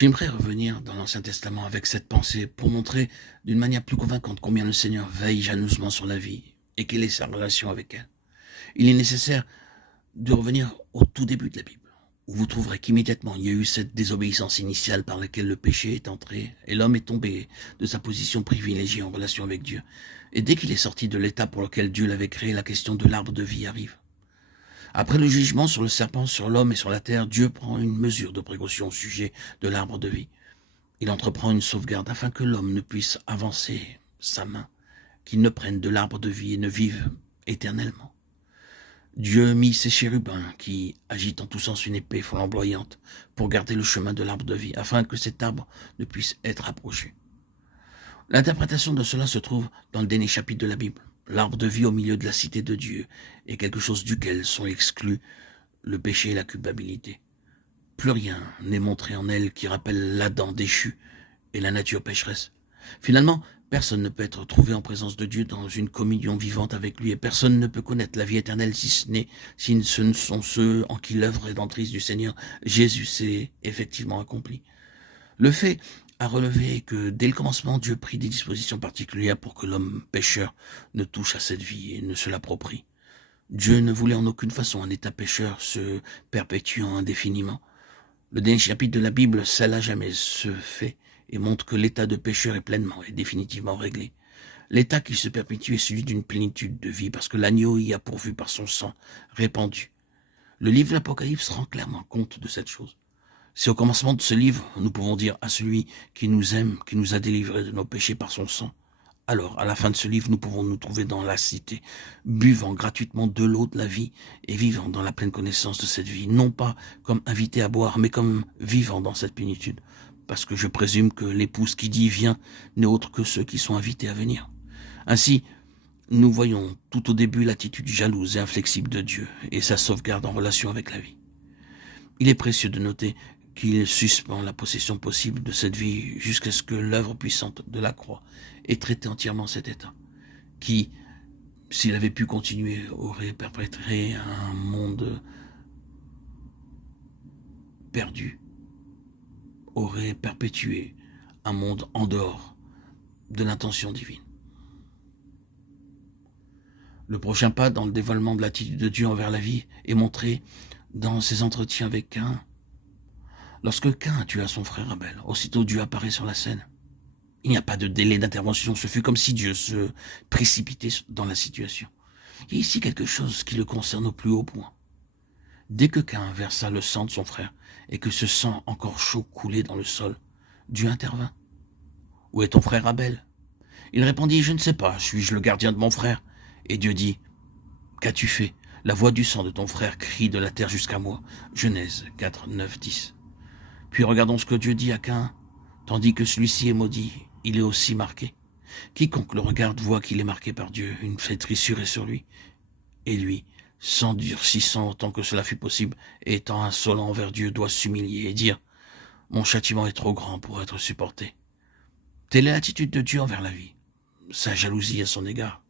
J'aimerais revenir dans l'Ancien Testament avec cette pensée pour montrer d'une manière plus convaincante combien le Seigneur veille jalousement sur la vie et quelle est sa relation avec elle. Il est nécessaire de revenir au tout début de la Bible, où vous trouverez qu'immédiatement il y a eu cette désobéissance initiale par laquelle le péché est entré et l'homme est tombé de sa position privilégiée en relation avec Dieu. Et dès qu'il est sorti de l'état pour lequel Dieu l'avait créé, la question de l'arbre de vie arrive. Après le jugement sur le serpent, sur l'homme et sur la terre, Dieu prend une mesure de précaution au sujet de l'arbre de vie. Il entreprend une sauvegarde afin que l'homme ne puisse avancer sa main, qu'il ne prenne de l'arbre de vie et ne vive éternellement. Dieu mit ses chérubins qui agitent en tous sens une épée flamboyante pour garder le chemin de l'arbre de vie, afin que cet arbre ne puisse être approché. L'interprétation de cela se trouve dans le dernier chapitre de la Bible. L'arbre de vie au milieu de la cité de Dieu est quelque chose duquel sont exclus le péché et la culpabilité. Plus rien n'est montré en elle qui rappelle l'Adam déchu et la nature pécheresse. Finalement, personne ne peut être trouvé en présence de Dieu dans une communion vivante avec lui, et personne ne peut connaître la vie éternelle si ce ne sont ceux en qui l'œuvre rédemptrice du Seigneur Jésus s'est effectivement accomplie. Le fait à relever est que dès le commencement, Dieu prit des dispositions particulières pour que l'homme pécheur ne touche à cette vie et ne se l'approprie. Dieu ne voulait en aucune façon un état pécheur se perpétuant indéfiniment. Le dernier chapitre de la Bible scelle à jamais ce fait et montre que l'état de pécheur est pleinement et définitivement réglé. L'état qui se perpétue est celui d'une plénitude de vie parce que l'agneau y a pourvu par son sang répandu. Le livre de l'Apocalypse rend clairement compte de cette chose. C'est au commencement de ce livre, nous pouvons dire à celui qui nous aime, qui nous a délivrés de nos péchés par son sang. Alors, à la fin de ce livre, nous pouvons nous trouver dans la cité, buvant gratuitement de l'eau de la vie et vivant dans la pleine connaissance de cette vie, non pas comme invités à boire, mais comme vivant dans cette plénitude. Parce que je présume que l'épouse qui dit viens n'est autre que ceux qui sont invités à venir. Ainsi, nous voyons tout au début l'attitude jalouse et inflexible de Dieu et sa sauvegarde en relation avec la vie. Il est précieux de noter qu'il suspend la possession possible de cette vie jusqu'à ce que l'œuvre puissante de la croix ait traité entièrement cet état, qui, s'il avait pu continuer, aurait perpétré un monde perdu, aurait perpétué un monde en dehors de l'intention divine. Le prochain pas dans le dévoilement de l'attitude de Dieu envers la vie est montré dans ses entretiens avec Caïn. Lorsque Caïn tua son frère Abel, aussitôt Dieu apparaît sur la scène. Il n'y a pas de délai d'intervention, ce fut comme si Dieu se précipitait dans la situation. Il y a ici quelque chose qui le concerne au plus haut point. Dès que Caïn versa le sang de son frère, et que ce sang encore chaud coulait dans le sol, Dieu intervint. « Où est ton frère Abel ?» Il répondit « Je ne sais pas, suis-je le gardien de mon frère ?» Et Dieu dit « Qu'as-tu fait ? La voix du sang de ton frère crie de la terre jusqu'à moi. » Genèse 4, 9, 10. Puis regardons ce que Dieu dit à Caïn. Tandis que celui-ci est maudit, il est aussi marqué. Quiconque le regarde voit qu'il est marqué par Dieu, une flétrissure est sur lui. Et lui, s'endurcissant autant que cela fut possible, et étant insolent envers Dieu, doit s'humilier et dire « Mon châtiment est trop grand pour être supporté. » Telle est l'attitude de Dieu envers la vie, sa jalousie à son égard.